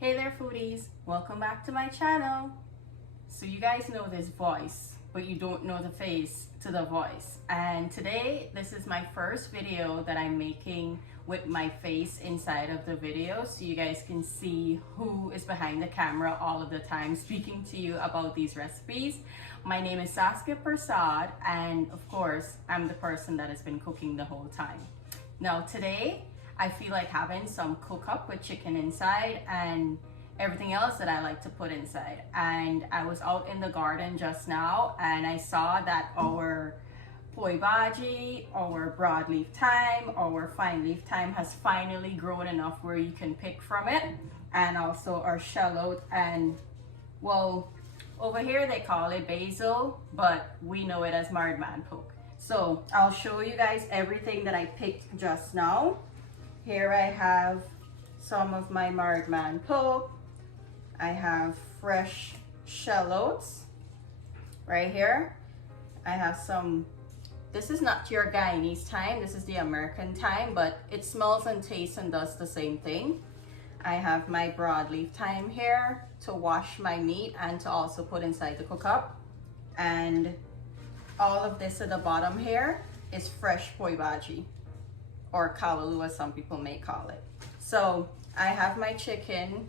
Hey there foodies, welcome back to my channel. So you guys know this voice, but you don't know the face to the voice. And today, this is my first video that I'm making with my face inside of the video, so you guys can see who is behind the camera all of the time speaking to you about these recipes. My name is Saskia Prasad, and of course, I'm the person that has been cooking the whole time. Now today, I feel like having some cook-up with chicken inside and everything else that I like to put inside. And I was out in the garden just now and I saw that our bagie, our broadleaf thyme, our fine leaf thyme has finally grown enough where you can pick from it. And also our Chellot, and well, over here they call it Basil, but we know it as marred man poke. So I'll show you guys everything that I picked just now. Here I have some of my marred man poke. I have fresh shallots right here. I have some, this is not your Guyanese thyme, this is the American thyme, but it smells and tastes and does the same thing. I have my broadleaf thyme here to wash my meat and to also put inside the cook-up. And all of this at the bottom here is fresh bagie, or calaloo as some people may call it. So I have my chicken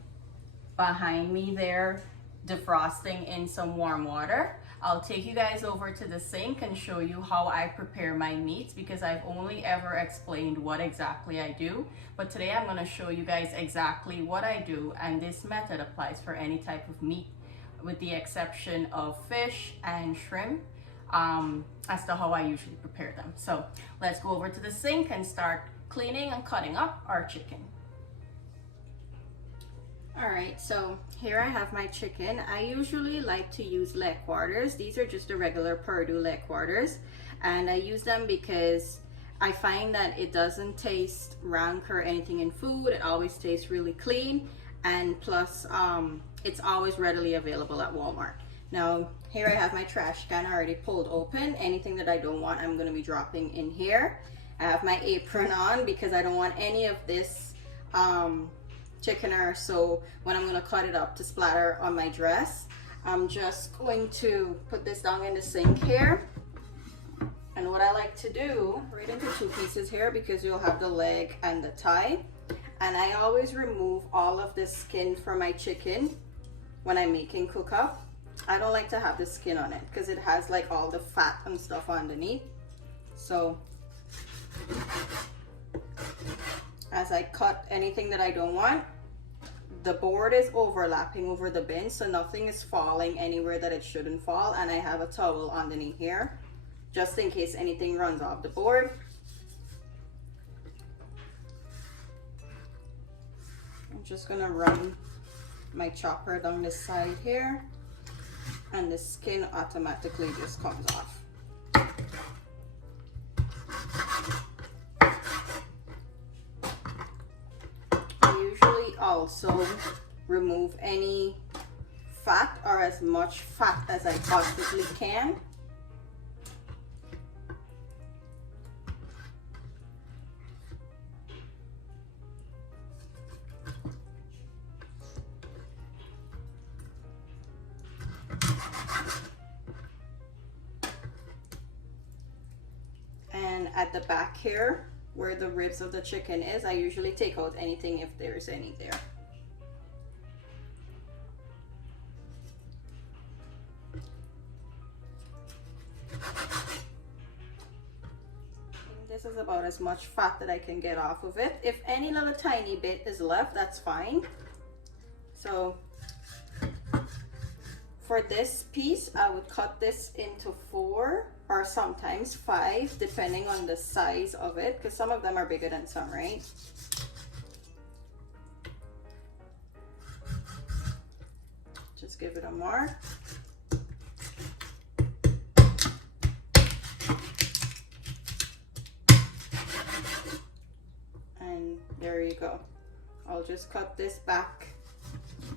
behind me there defrosting in some warm water. I'll take you guys over to the sink and show you how I prepare my meats, because I've only ever explained what exactly I do. But today I'm gonna show you guys exactly what I do, and this method applies for any type of meat with the exception of fish and shrimp. As to how I usually prepare them. So let's go over to the sink and start cleaning and cutting up our chicken. All right, so here I have my chicken. I usually like to use leg quarters. These are just the regular Purdue leg quarters, and I use them because I find that it doesn't taste rank or anything in food. It always tastes really clean, and plus it's always readily available at Walmart. Now, here I have my trash can already pulled open. Anything that I don't want, I'm gonna be dropping in here. I have my apron on because I don't want any of this chickener, so when I'm gonna cut it up to splatter on my dress. I'm just going to put this down in the sink here. And what I like to do, right into two pieces here, because you'll have the leg and the thigh. And I always remove all of the skin from my chicken when I'm making cook-up. I don't like to have the skin on it because it has like all the fat and stuff underneath. So as I cut anything that I don't want, the board is overlapping over the bin, so nothing is falling anywhere that it shouldn't fall. And I have a towel underneath here just in case anything runs off the board. I'm just gonna run my chopper down this side here, and the skin automatically just comes off. I usually also remove any fat, or as much fat as I possibly can. At the back here, where the ribs of the chicken is, I usually take out anything if there's any there. And this is about as much fat that I can get off of it. If any little tiny bit is left, that's fine. So for this piece, I would cut this into 4 or sometimes 5, depending on the size of it, because some of them are bigger than some, right? Just give it a mark. And there you go. I'll just cut this back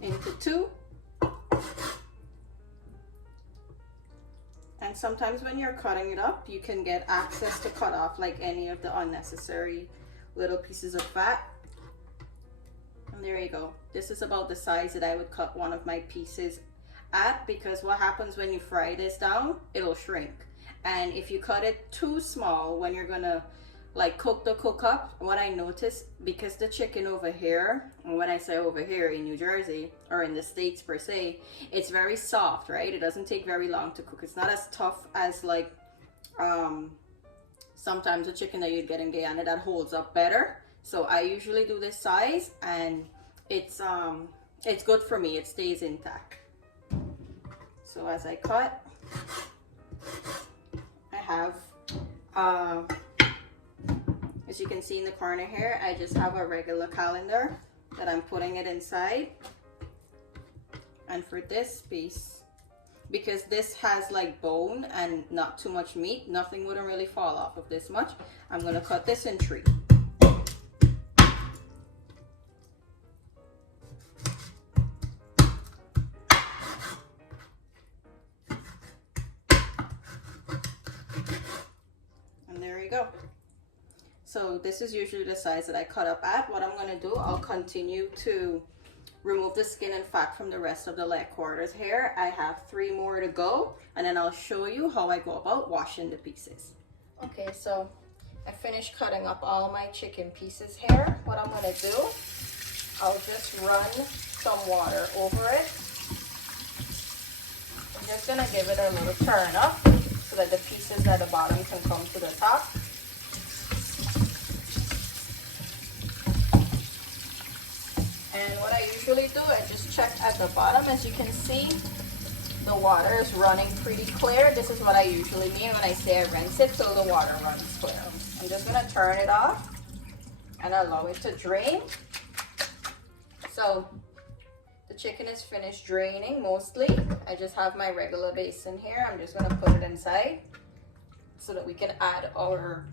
into 2. And sometimes when you're cutting it up, you can get access to cut off like any of the unnecessary little pieces of fat. And there you go. This is about the size that I would cut one of my pieces at, because what happens when you fry this down, it'll shrink. And if you cut it too small when you're gonna like cook the cook up, what I noticed, because the chicken over here, and when I say over here in New Jersey or in the States per se, it's very soft, right? It doesn't take very long to cook. It's not as tough as like sometimes the chicken that you'd get in Guyana that holds up better. So I usually do this size, and it's good for me. It stays intact. So as I cut, I have as you can see in the corner here, I just have a regular calendar that I'm putting it inside. And for this piece, because this has like bone and not too much meat, nothing wouldn't really fall off of this much, I'm gonna cut this in 3. And there you go. So this is usually the size that I cut up at. What I'm gonna do, I'll continue to remove the skin and fat from the rest of the leg quarters here. I have 3 more to go, and then I'll show you how I go about washing the pieces. Okay, so I finished cutting up all my chicken pieces here. What I'm gonna do, I'll just run some water over it. I'm just gonna give it a little turn up so that the pieces at the bottom can come to the top. And what I usually do, I just check at the bottom. As you can see, the water is running pretty clear. This is what I usually mean when I say I rinse it, so the water runs clear. I'm just gonna turn it off and allow it to drain. So the chicken is finished draining mostly. I just have my regular basin here. I'm just gonna put it inside so that we can add our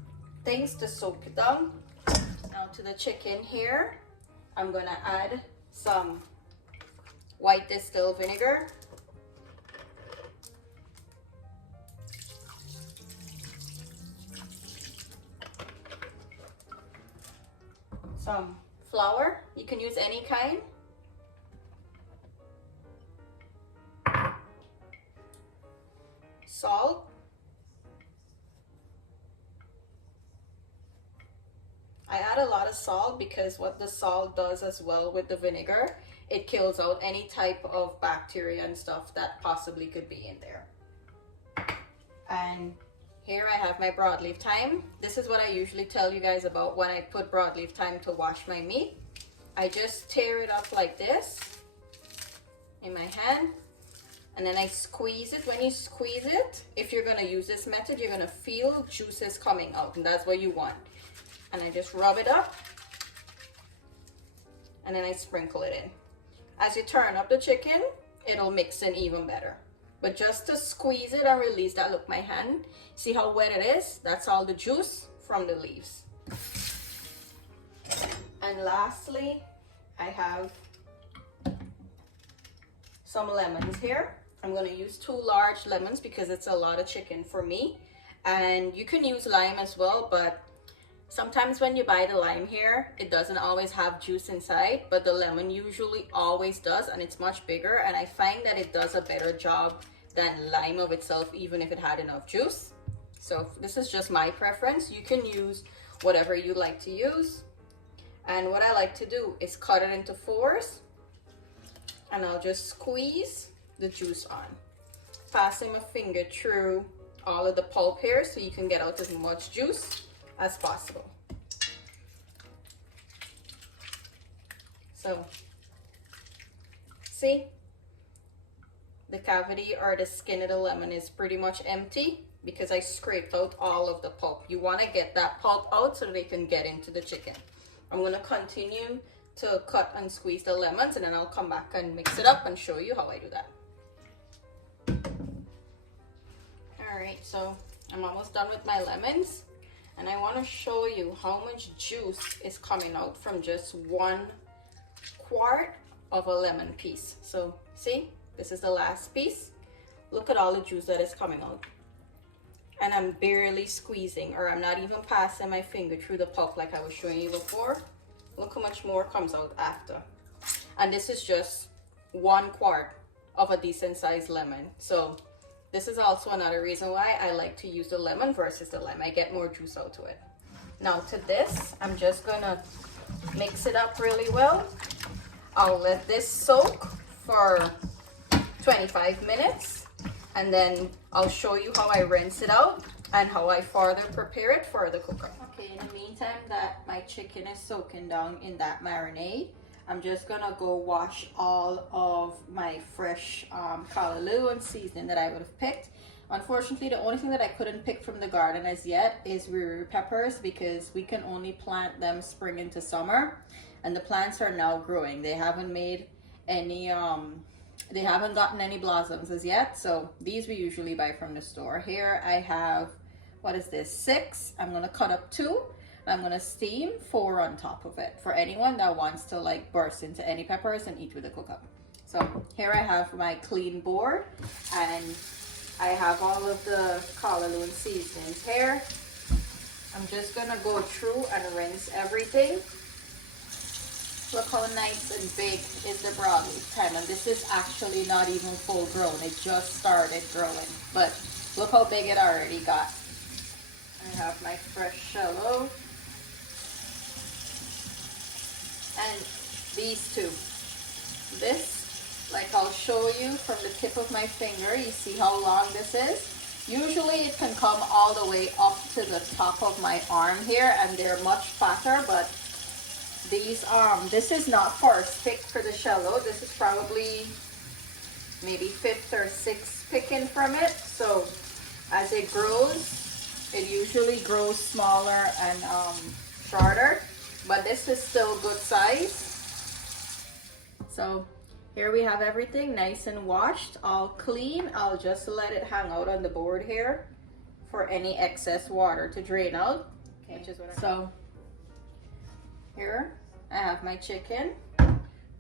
things to soak it down. Now to the chicken here, I'm gonna add some white distilled vinegar. Some flour, you can use any kind. Salt. I add a lot of salt because what the salt does as well with the vinegar, it kills out any type of bacteria and stuff that possibly could be in there. And here I have my broadleaf thyme. This is what I usually tell you guys about when I put broadleaf thyme to wash my meat. I just tear it up like this in my hand, and then I squeeze it. When you squeeze it, if you're gonna use this method, you're gonna feel juices coming out, and that's what you want. And I just rub it up, and then I sprinkle it in. As you turn up the chicken, it'll mix in even better. But just to squeeze it and release that, look, my hand, see how wet it is? That's all the juice from the leaves. And lastly, I have some lemons here. I'm gonna use 2 large lemons because it's a lot of chicken for me. And you can use lime as well, but sometimes when you buy the lime here, it doesn't always have juice inside, but the lemon usually always does, and it's much bigger, and I find that it does a better job than lime of itself, even if it had enough juice. So this is just my preference. You can use whatever you like to use. And what I like to do is cut it into 4s, and I'll just squeeze the juice on, passing my finger through all of the pulp here so you can get out as much juice as possible. So see, the cavity or the skin of the lemon is pretty much empty because I scraped out all of the pulp. You want to get that pulp out so they can get into the chicken. I'm going to continue to cut and squeeze the lemons, and then I'll come back and mix it up and show you how I do that. All right, so I'm almost done with my lemons. And I want to show you how much juice is coming out from just 1 quart of a lemon piece. So see, this is the last piece. Look at all the juice that is coming out. And I'm barely squeezing, or I'm not even passing my finger through the pulp like I was showing you before. Look how much more comes out after. And this is just 1/4 of a decent sized lemon. So this is also another reason why I like to use the lemon versus the lime. I get more juice out to it. Now to this, I'm just gonna mix it up really well. I'll let this soak for 25 minutes and then I'll show you how I rinse it out and how I further prepare it for the cook-up. Okay, in the meantime that my chicken is soaking down in that marinade, I'm just gonna go wash all of my fresh calaloo and seasoning that I would have picked. Unfortunately, the only thing that I couldn't pick from the garden as yet is Wiri peppers, because we can only plant them spring into summer, and the plants are now growing. They haven't made any, they haven't gotten any blossoms as yet, so these we usually buy from the store. Here I have, what is this, 6. I'm gonna cut up 2. I'm gonna steam 4 on top of it for anyone that wants to like burst into any peppers and eat with the cook-up. So here I have my clean board and I have all of the calaloo and seasonings here. I'm just gonna go through and rinse everything. Look how nice and big is the broadleaf thyme, and this is actually not even full grown. It just started growing, but look how big it already got. I have my fresh Chellot and these two. This, like I'll show you from the tip of my finger, you see how long this is? Usually it can come all the way up to the top of my arm here, and they're much fatter, but these, this is not first picked for the Chellot. This is probably maybe 5th or 6th picking from it. So as it grows, it usually grows smaller and shorter, but this is still good size. So here we have everything nice and washed, all clean. I'll just let it hang out on the board here for any excess water to drain out. Okay, which is what so here I have my chicken.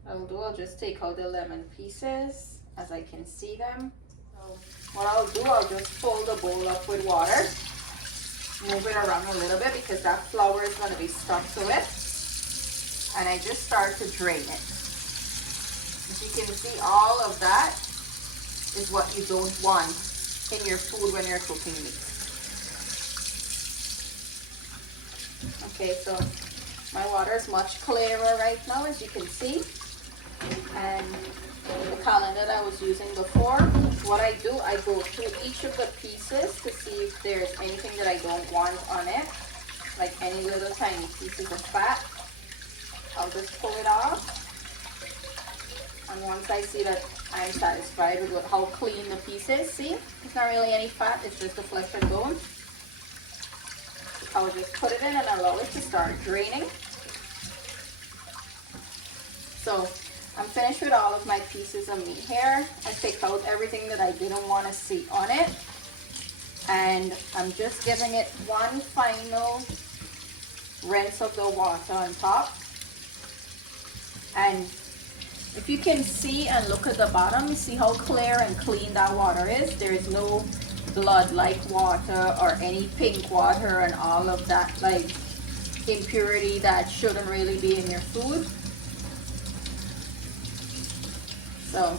I'll just take out the lemon pieces as I can see them. So what I'll do, I'll just fill the bowl up with water, move it around a little bit because that flour is going to be stuck to it, and I just start to drain it. As you can see, all of that is what you don't want in your food when you're cooking meat. Okay, so my water is much clearer right now, as you can see. And the colander that I was using before, what I do, I go through each of the pieces to see if there's anything that I don't want on it, like any little tiny pieces of fat. I'll just pull it off. And once I see that I'm satisfied with how clean the piece is, see, it's not really any fat, it's just the flesh and bone. I'll just put it in and allow it to start draining. So I'm finished with all of my pieces of meat here. I picked out everything that I didn't want to see on it. And I'm just giving it one final rinse of the water on top. And if you can see and look at the bottom, you see how clear and clean that water is. There is no blood-like water or any pink water and all of that like impurity that shouldn't really be in your food. So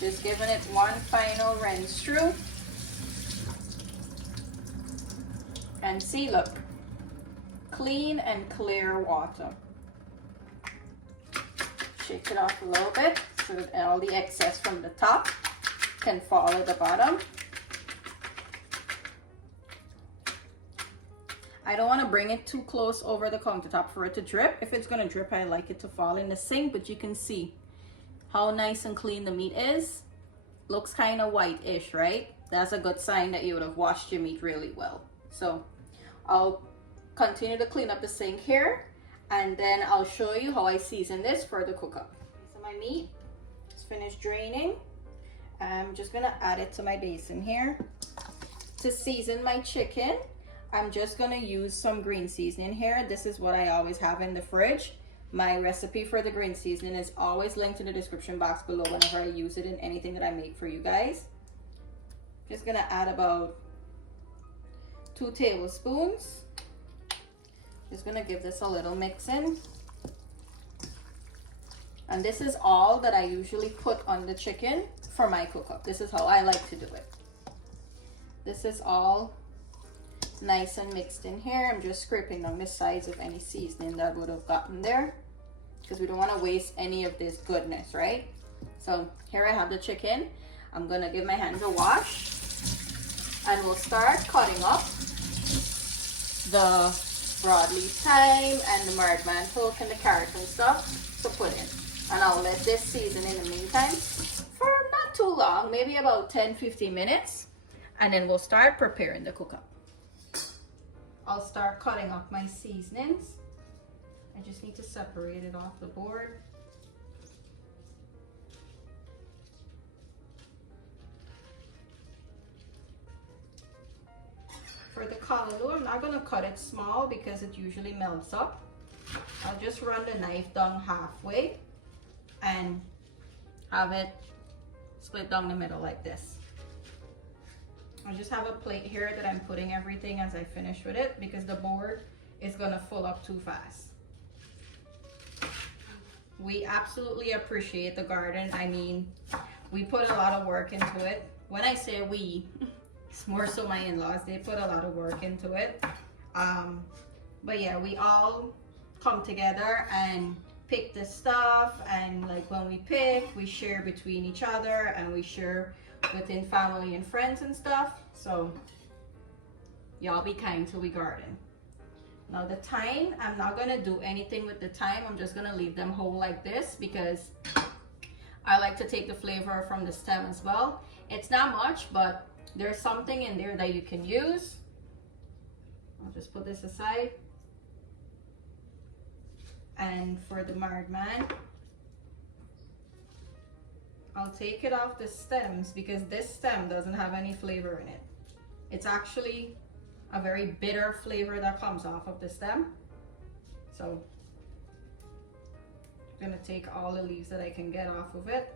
just giving it one final rinse through. And see, look, clean and clear water. Shake it off a little bit so that all the excess from the top can fall at the bottom. I don't want to bring it too close over the countertop for it to drip. If it's going to drip, I like it to fall in the sink, but you can see how nice and clean the meat is. Looks kind of white-ish, right? That's a good sign that you would have washed your meat really well. So I'll continue to clean up the sink here, and then I'll show you how I season this for the cook-up. So my meat is finished draining. I'm just gonna add it to my basin here. To season my chicken, I'm just gonna use some green seasoning here. This is what I always have in the fridge. My recipe for the green seasoning is always linked in the description box below whenever I use it in anything that I make for you guys. Just gonna add about 2 tablespoons. Just gonna give this a little mix in. And this is all that I usually put on the chicken for my cook-up. This is how I like to do it. This is all nice and mixed in here. I'm just scraping down the sides of any seasoning that would have gotten there, because we don't want to waste any of this goodness, right? So here I have the chicken. I'm gonna give my hands a wash, and we'll start cutting up the broadleaf thyme and the mardman hook and the carrot and stuff to put in. And I'll let this season in the meantime for not too long, maybe about 10-15 minutes, and then we'll start preparing the cook-up. I'll start cutting up my seasonings. I just need to separate it off the board. For the calaloo, I'm not gonna cut it small because it usually melts up. I'll just run the knife down halfway and have it split down the middle like this. I just have a plate here that I'm putting everything as I finish with it, because the board is gonna fill up too fast. We absolutely appreciate the garden. I mean, we put a lot of work into it. When I say we, it's more so my in-laws. They put a lot of work into it. But yeah, we all come together and pick the stuff, and like when we pick, we share between each other, and we share within family and friends and stuff. So y'all be kind till we garden. Now the thyme, I'm not gonna do anything with the thyme. I'm just gonna leave them whole like this, because I like to take the flavor from the stem as well. It's not much, but there's something in there that you can use. I'll just put this aside. And for the mardman, I'll take it off the stems, because this stem doesn't have any flavor in it. It's actually a very bitter flavor that comes off of the stem. So I'm gonna take all the leaves that I can get off of it.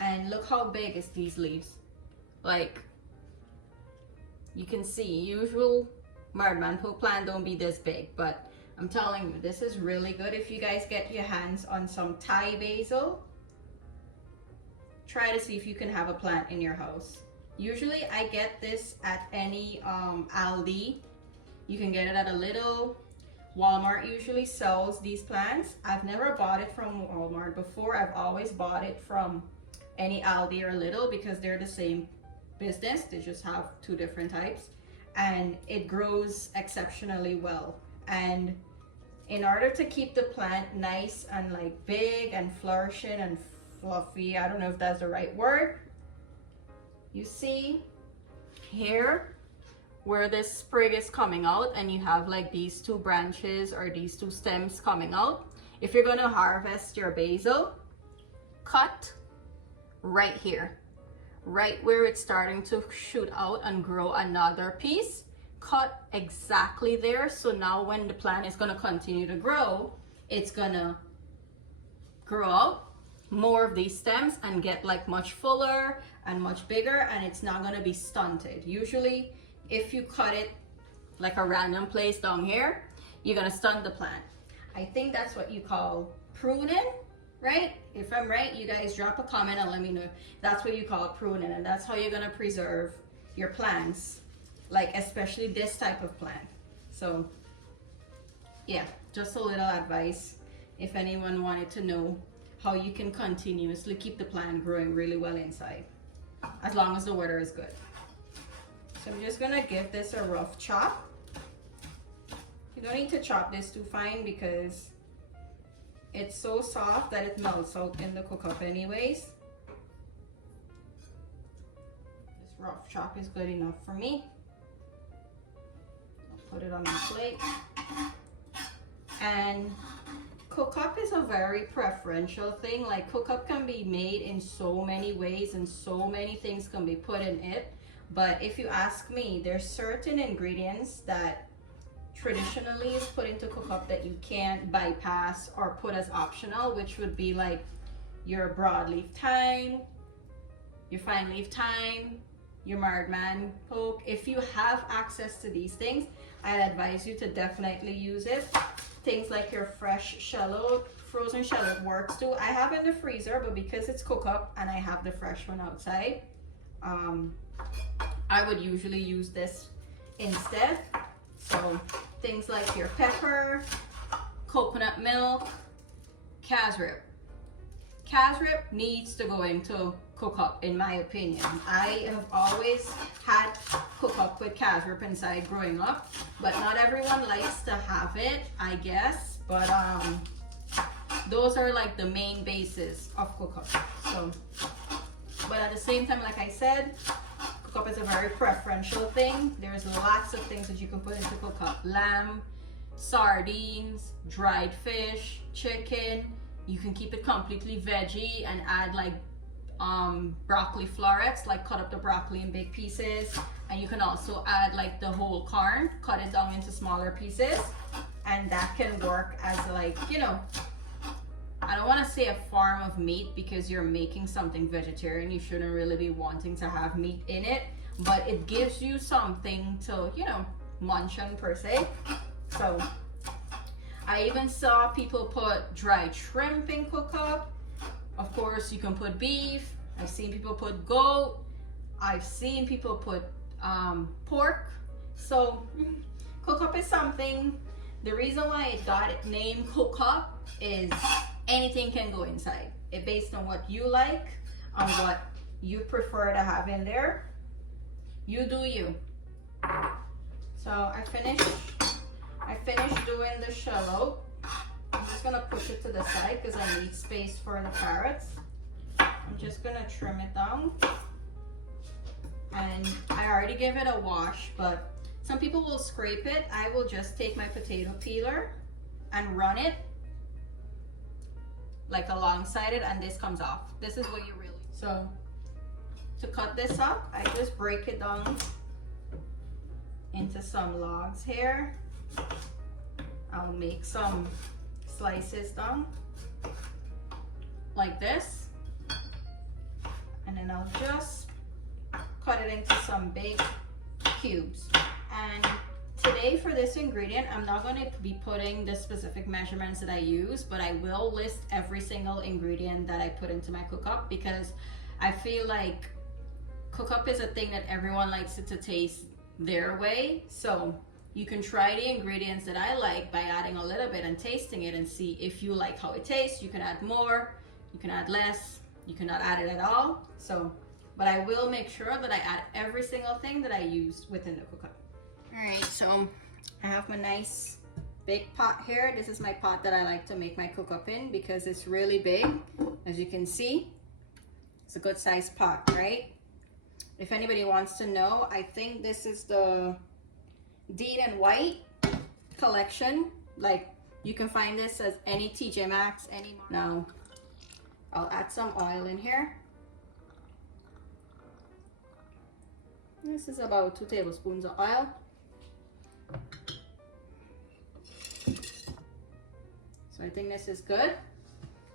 And look how big is these leaves. Like, you can see, usual mardman hook plant don't be this big, but I'm telling you, this is really good. If you guys get your hands on some Thai basil, try to see if you can have a plant in your house. Usually I get this at any Aldi. You can get it at a little. Walmart usually sells these plants. I've never bought it from Walmart before. I've always bought it from any Aldi or Lidl, because they're the same business. They just have two different types, and it grows exceptionally well. And in order to keep the plant nice and like big and flourishing and fluffy, I don't know if that's the right word, you see here where this sprig is coming out, and you have like these two branches or these two stems coming out. If you're going to harvest your basil, cut right here, right where it's starting to shoot out and grow another piece. Cut exactly there. So now when the plant is going to continue to grow, it's going to grow out more of these stems and get like much fuller and much bigger, and it's not going to be stunted. Usually if you cut it like a random place down here, you're going to stunt the plant. I think that's what you call pruning, right? If I'm right, you guys drop a comment and let me know. That's what you call pruning, and that's how you're going to preserve your plants, like especially this type of plant. So yeah, just a little advice if anyone wanted to know how you can continuously keep the plant growing really well inside, as long as the weather is good. So I'm just gonna give this a rough chop. You don't need to chop this too fine, because it's so soft that it melts out in the cook-up anyways. This rough chop is good enough for me. I'll put it on my plate. And cook-up is a very preferential thing. Like, cook-up can be made in so many ways, and so many things can be put in it. But if you ask me, there's certain ingredients that traditionally is put into cook-up that you can't bypass or put as optional, which would be like your broadleaf thyme, your fine leaf thyme, your mardman poke. If you have access to these things, I'd advise you to definitely use it. things like your fresh shallot, frozen shallot works too. I have in the freezer, but because it's cook-up and I have the fresh one outside, I would usually use this instead. So things like your pepper, coconut milk, Casereep. Casereep needs to go into cook-up, in my opinion. I have always had cook-up with Casereep inside growing up, but not everyone likes to have it, I guess. But those are like the main bases of cook-up. So, but at the same time, like I said, cook-up is a very preferential thing. There's lots of things that you can put into cook-up: lamb, sardines, dried fish, chicken. You can keep it completely veggie and add like broccoli florets, like cut up the broccoli in big pieces. And you can also add like the whole corn, cut it down into smaller pieces, and that can work as like, you know, I don't want to say a form of meat because you're making something vegetarian. You shouldn't really be wanting to have meat in it, but it gives you something to, you know, munch on per se. So I even saw people put dried shrimp in cook-up. Of course, you can put beef. I've seen people put goat. I've seen people put pork. So cook-up is something. The reason why it got it named cook-up is anything can go inside. It based on what you like, on what you prefer to have in there. You do you. So I finished doing the shallot. I'm just gonna push it to the side because I need space for the carrots. I'm just gonna trim it down. And I already gave it a wash, but some people will scrape it. I will just take my potato peeler and run it like alongside it, and this comes off. This is what you really, so to cut this up, I just break it down into some logs here. I'll make some slices down like this, and then I'll just cut it into some big cubes. And today for this ingredient, I'm not going to be putting the specific measurements that I use, but I will list every single ingredient that I put into my cook-up, because I feel like cook-up is a thing that everyone likes it to taste their way. So you can try the ingredients that I like by adding a little bit and tasting it and see if you like how it tastes. You can add more, you can add less, you cannot add it at all. So, but I will make sure that I add every single thing that I used within the cook-up. All right, so I have my nice big pot here. This is my pot that I like to make my cook-up in because it's really big. As you can see, it's a good sized pot, right? If anybody wants to know, I think this is the Dean and White collection. Like, you can find this as any TJ Maxx, any. Now I'll add some oil in here. This is about 2 tablespoons of oil. So I think this is good.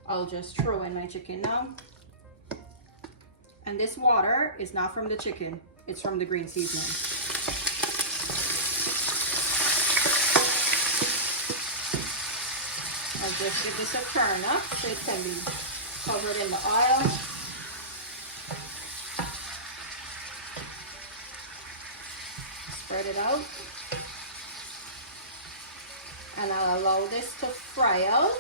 I'll just throw in my chicken now. And this water is not from the chicken, it's from the green seasoning. I'll just give this a turn up so it can be covered in the oil. Spread it out. And I'll allow this to fry out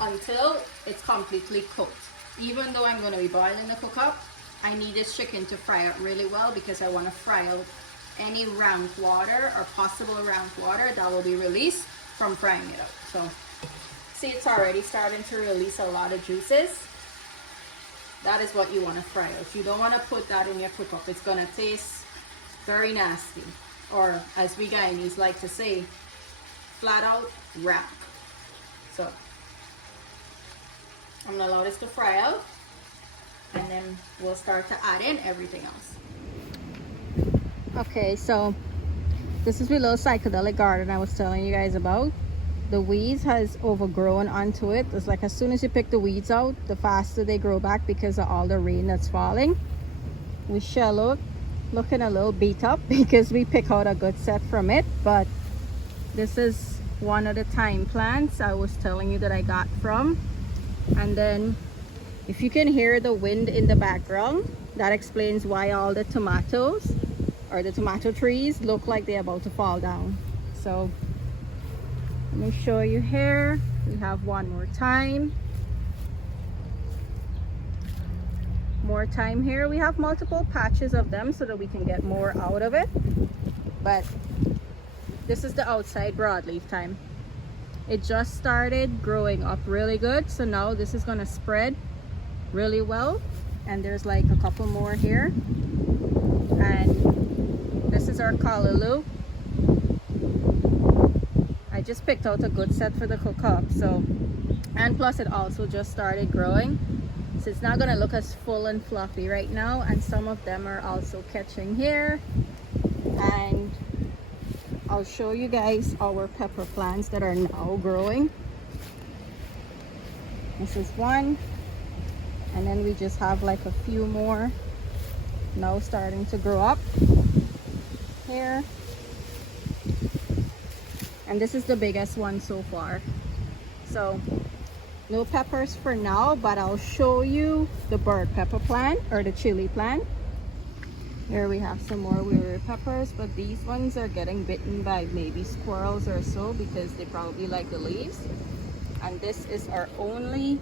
until it's completely cooked. Even though I'm going to be boiling the cook-up, I need this chicken to fry out really well because I want to fry out any rank water or possible rank water that will be released from frying it out. So see, it's already starting to release a lot of juices. That is what you want to fry out. You don't want to put that in your cook-up. It's going to taste very nasty, or as we Guyanese like to say, flat out rank. So I'm gonna allow this to fry out, and then we'll start to add in everything else. Okay, so this is the little psychedelic garden I was telling you guys about. The weeds has overgrown onto it. It's like as soon as you pick the weeds out, the faster they grow back because of all the rain that's falling. We Chellot looking a little beat up because we pick out a good set from it, but this is one of the thyme plants I was telling you that I got from. And then if you can hear the wind in the background, that explains why all the tomatoes or the tomato trees look like they're about to fall down. So let me show you here. We have one more thyme. More thyme here. We have multiple patches of them so that we can get more out of it. But this is the outside broadleaf thyme. It just started growing up really good, so now this is going to spread really well. And there's like a couple more here. And this is our calaloo. I just picked out a good set for the cook-up, so, and plus it also just started growing, so it's not going to look as full and fluffy right now. And some of them are also catching here. And I'll show you guys our pepper plants that are now growing. This is one, and then we just have like a few more now starting to grow up here. And this is the biggest one so far. So no peppers for now, but I'll show you the bird pepper plant or the chili plant. Here we have some more Wiri peppers, but these ones are getting bitten by maybe squirrels or so because they probably like the leaves. And this is our only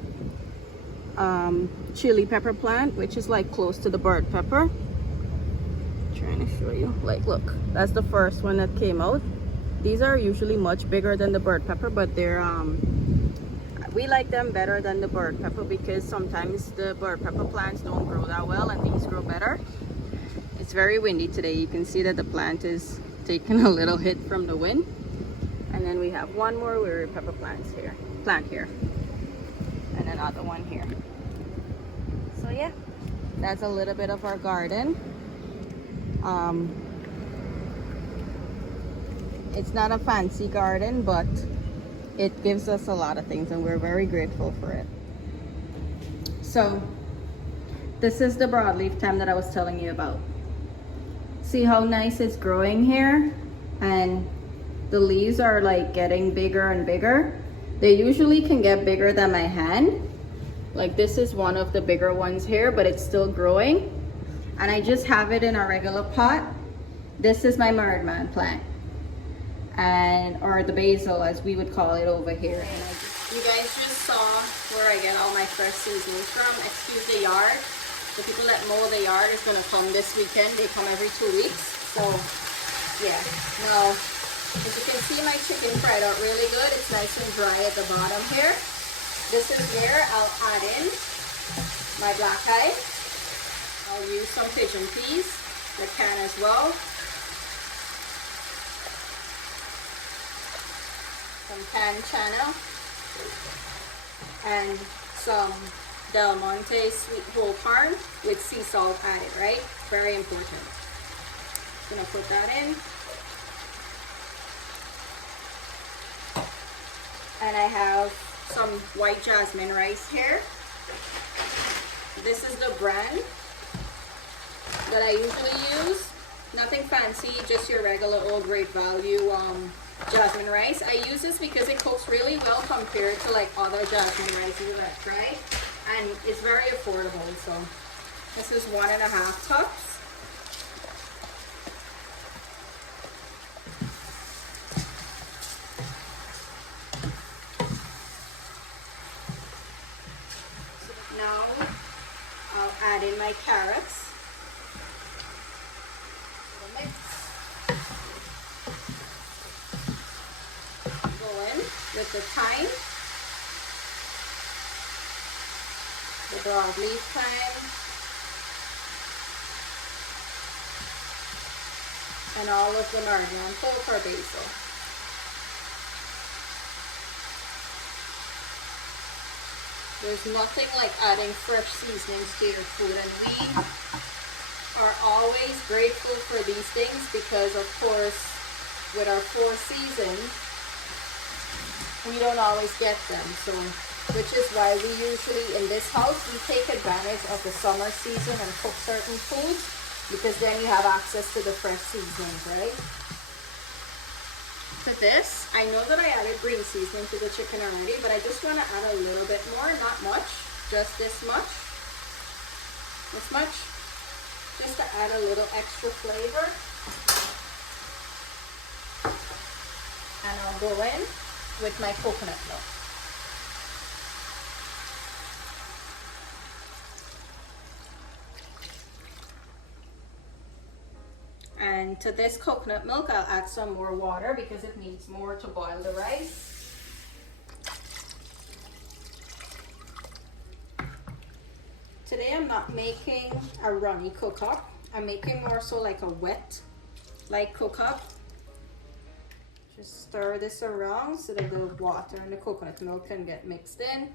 chili pepper plant, which is like close to the bird pepper. Trying to show you, like, look, that's the first one that came out. These are usually much bigger than the bird pepper, but they're we like them better than the bird pepper because sometimes the bird pepper plants don't grow that well and these grow better. It's very windy today. You can see that the plant is taking a little hit from the wind. And then we have one more Wiri pepper plant here, and another one here. So yeah, that's a little bit of our garden. It's not a fancy garden, but it gives us a lot of things and we're very grateful for it. So this is the broadleaf thyme that I was telling you about. See how nice it's growing here? And the leaves are like getting bigger and bigger. They usually can get bigger than my hand. Like this is one of the bigger ones here, but it's still growing. And I just have it in a regular pot. This is my man plant, and or the basil as we would call it over here. And you guys just saw where I get all my fresh seasonings from. Excuse the yard. The people that mow the yard is going to come this weekend. They come every 2 weeks. So yeah, now as you can see, my chicken fried out really good. It's nice and dry at the bottom here. This is where I'll add in my black eye. I'll use some pigeon peas that can as well. Some canned Channa and some Del Monte sweet whole corn with sea salt added, right? Very important. Gonna put that in. And I have some white jasmine rice here. This is the brand that I usually use. Nothing fancy, just your regular old great value jasmine rice. I use this because it cooks really well compared to like other jasmine rices that I've tried, and it's very affordable. So this is 1.5 cups. Now I'll add in my carrots. Mix. Go in with the thyme, the broadleaf thyme, and all of the marjoram pulper basil. There's nothing like adding fresh seasonings to your food, and we are always grateful for these things because, of course, with our 4 seasons, we don't always get them. So, which is why we usually, in this house, we take advantage of the summer season and cook certain foods, because then you have access to the fresh seasonings, right? To this, I know that I added green seasoning to the chicken already, but I just want to add a little bit more, not much, just this much, just to add a little extra flavor. And I'll go in with my coconut milk. And to this coconut milk, I'll add some more water because it needs more to boil the rice. Today I'm not making a runny cook-up. I'm making more so like a wet, like cook-up. Just stir this around so that the water and the coconut milk can get mixed in.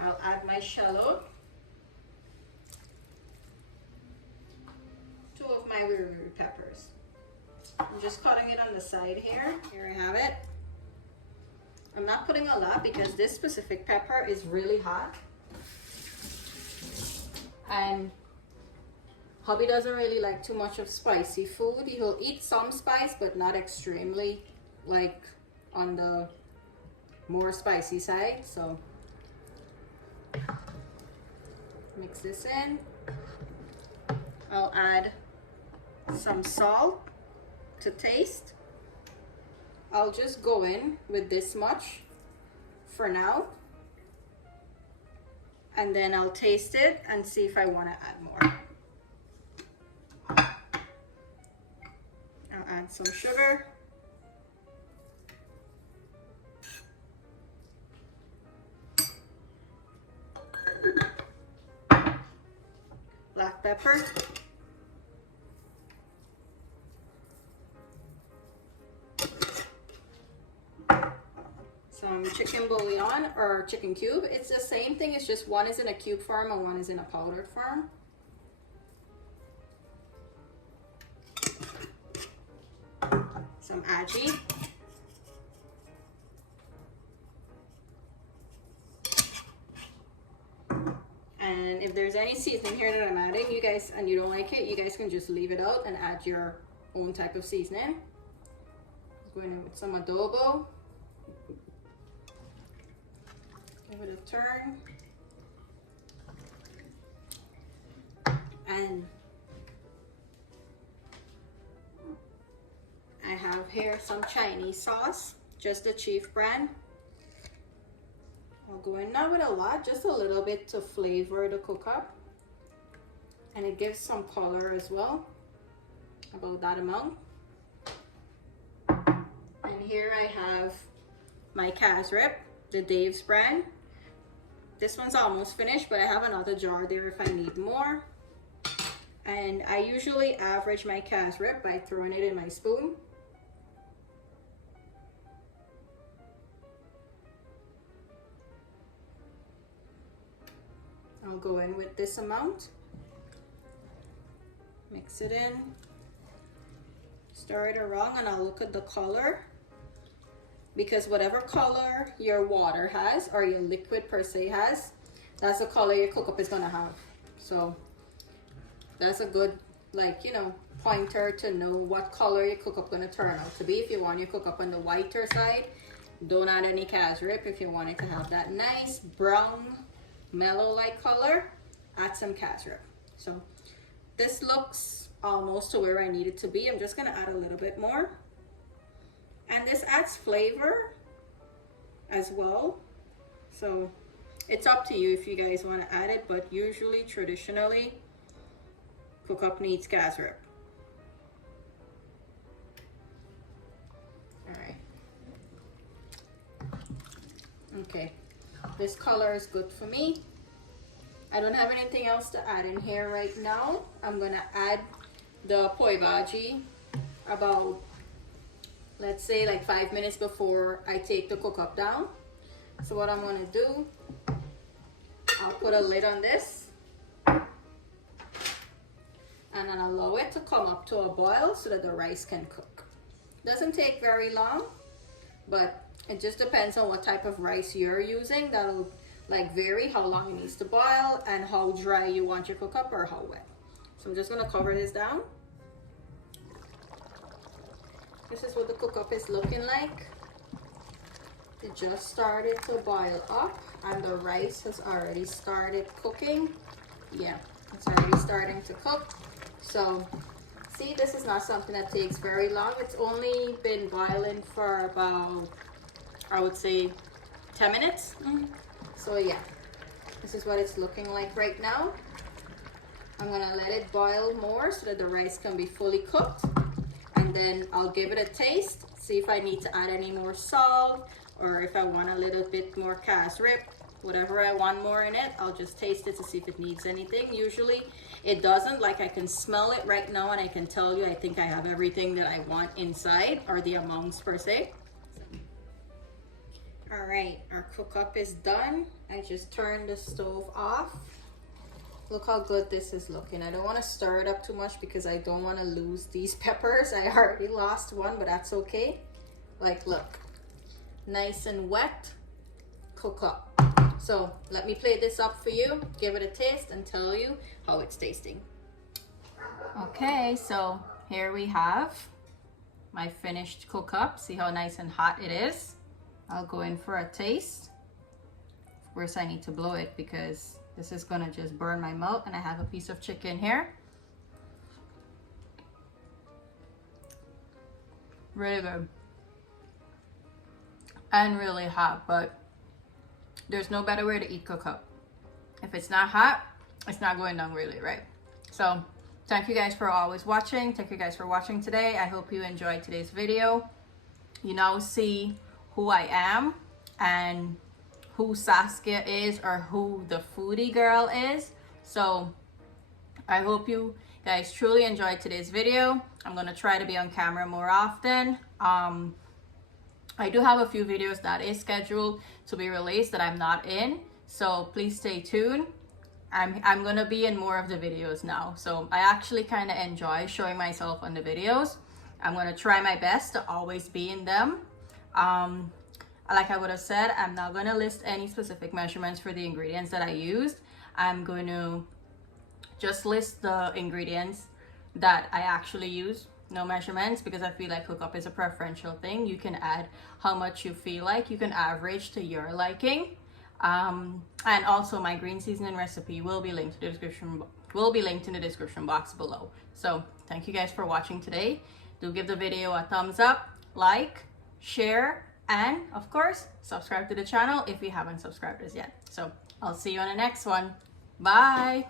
I'll add my shallot. 2 of my Wiri peppers. I'm just cutting it on the side here. Here I have it. I'm not putting a lot because this specific pepper is really hot. And hubby doesn't really like too much of spicy food. He'll eat some spice, but not extremely, like on the more spicy side. So mix this in. I'll add some salt to taste. I'll just go in with this much for now, and then I'll taste it and see if I want to add more. I'll add some sugar, black pepper, some chicken bouillon or chicken cube. It's the same thing, it's just one is in a cube form and one is in a powdered form. Some Ajee. And if there's any seasoning here that I'm adding, you guys, and you don't like it, you guys can just leave it out and add your own type of seasoning. Going in with some adobo. Give it a turn. And I have here some Chinese sauce, just the chief brand. I'll go in not with a lot, just a little bit to flavor the cook-up. And it gives some color as well, about that amount. And here I have my Casereep, the Dave's brand. This one's almost finished, but I have another jar there if I need more. And I usually average my Casereep by throwing it in my spoon. I'll go in with this amount. Mix it in. Stir it around, and I'll look at the color. Because whatever color your water has, or your liquid per se has, that's the color your cook-up is gonna have. So that's a good, like, you know, pointer to know what color your cook-up gonna turn out to be. If you want your cook-up on the whiter side, don't add any Casereep. If you want it to have that nice brown, mellow-like color, add some Casereep. So this looks almost to where I need it to be. I'm just gonna add a little bit more. And this adds flavor as well. So it's up to you if you guys want to add it, but usually, traditionally, cook-up needs Casereep. All right. Okay, this color is good for me. I don't have anything else to add in here right now. I'm gonna add the bagie about, let's say, like 5 minutes before I take the cook-up down. So what I'm gonna do, I'll put a lid on this and then allow it to come up to a boil so that the rice can cook. Doesn't take very long, but it just depends on what type of rice you're using. That'll like vary how long it needs to boil and how dry you want your cook-up or how wet. So I'm just gonna cover this down. This is what the cook-up is looking like. It just started to boil up and the rice has already started cooking. Yeah, it's already starting to cook. So see, this is not something that takes very long. It's only been boiling for about, I would say, 10 minutes. So yeah, this is what it's looking like right now. I'm gonna let it boil more so that the rice can be fully cooked. And then I'll give it a taste, see if I need to add any more salt or if I want a little bit more casereep. Whatever I want more in it, I'll just taste it to see if it needs anything. Usually it doesn't. Like, I can smell it right now and I can tell you I think I have everything that I want inside, or the amounts per se. All right, our cook-up is done. I just turned the stove off. Look how good this is looking. I don't want to stir it up too much because I don't want to lose these peppers. I already lost one, but that's okay. Like, look, nice and wet cook-up. So let me plate this up for you, give it a taste, and tell you how it's tasting. Okay, so here we have my finished cook-up. See how nice and hot it is? I'll go in for a taste. Of course, I need to blow it because this is gonna just burn my mouth, and I have a piece of chicken here. Really good. And really hot, but there's no better way to eat cook-up. If it's not hot, it's not going down really right. So thank you guys for always watching. Thank you guys for watching today. I hope you enjoyed today's video. You now see who I am and who Saskia is, or who the foodie girl is. So I hope you guys truly enjoyed today's video. I'm gonna try to be on camera more often. I do have a few videos that is scheduled to be released that I'm not in, so please stay tuned. I'm gonna be in more of the videos now, so I actually kind of enjoy showing myself on the videos. I'm gonna try my best to always be in them. Like I would have said, I'm not gonna list any specific measurements for the ingredients that I used. I'm going to just list the ingredients that I actually use. No measurements, because I feel like cook-up is a preferential thing. You can add how much you feel like. You can average to your liking. And also my green seasoning recipe will be linked in the description box below. So thank you guys for watching today. Do give the video a thumbs up, like, share, and of course subscribe to the channel if you haven't subscribed as yet. So I'll see you on the next one. Bye.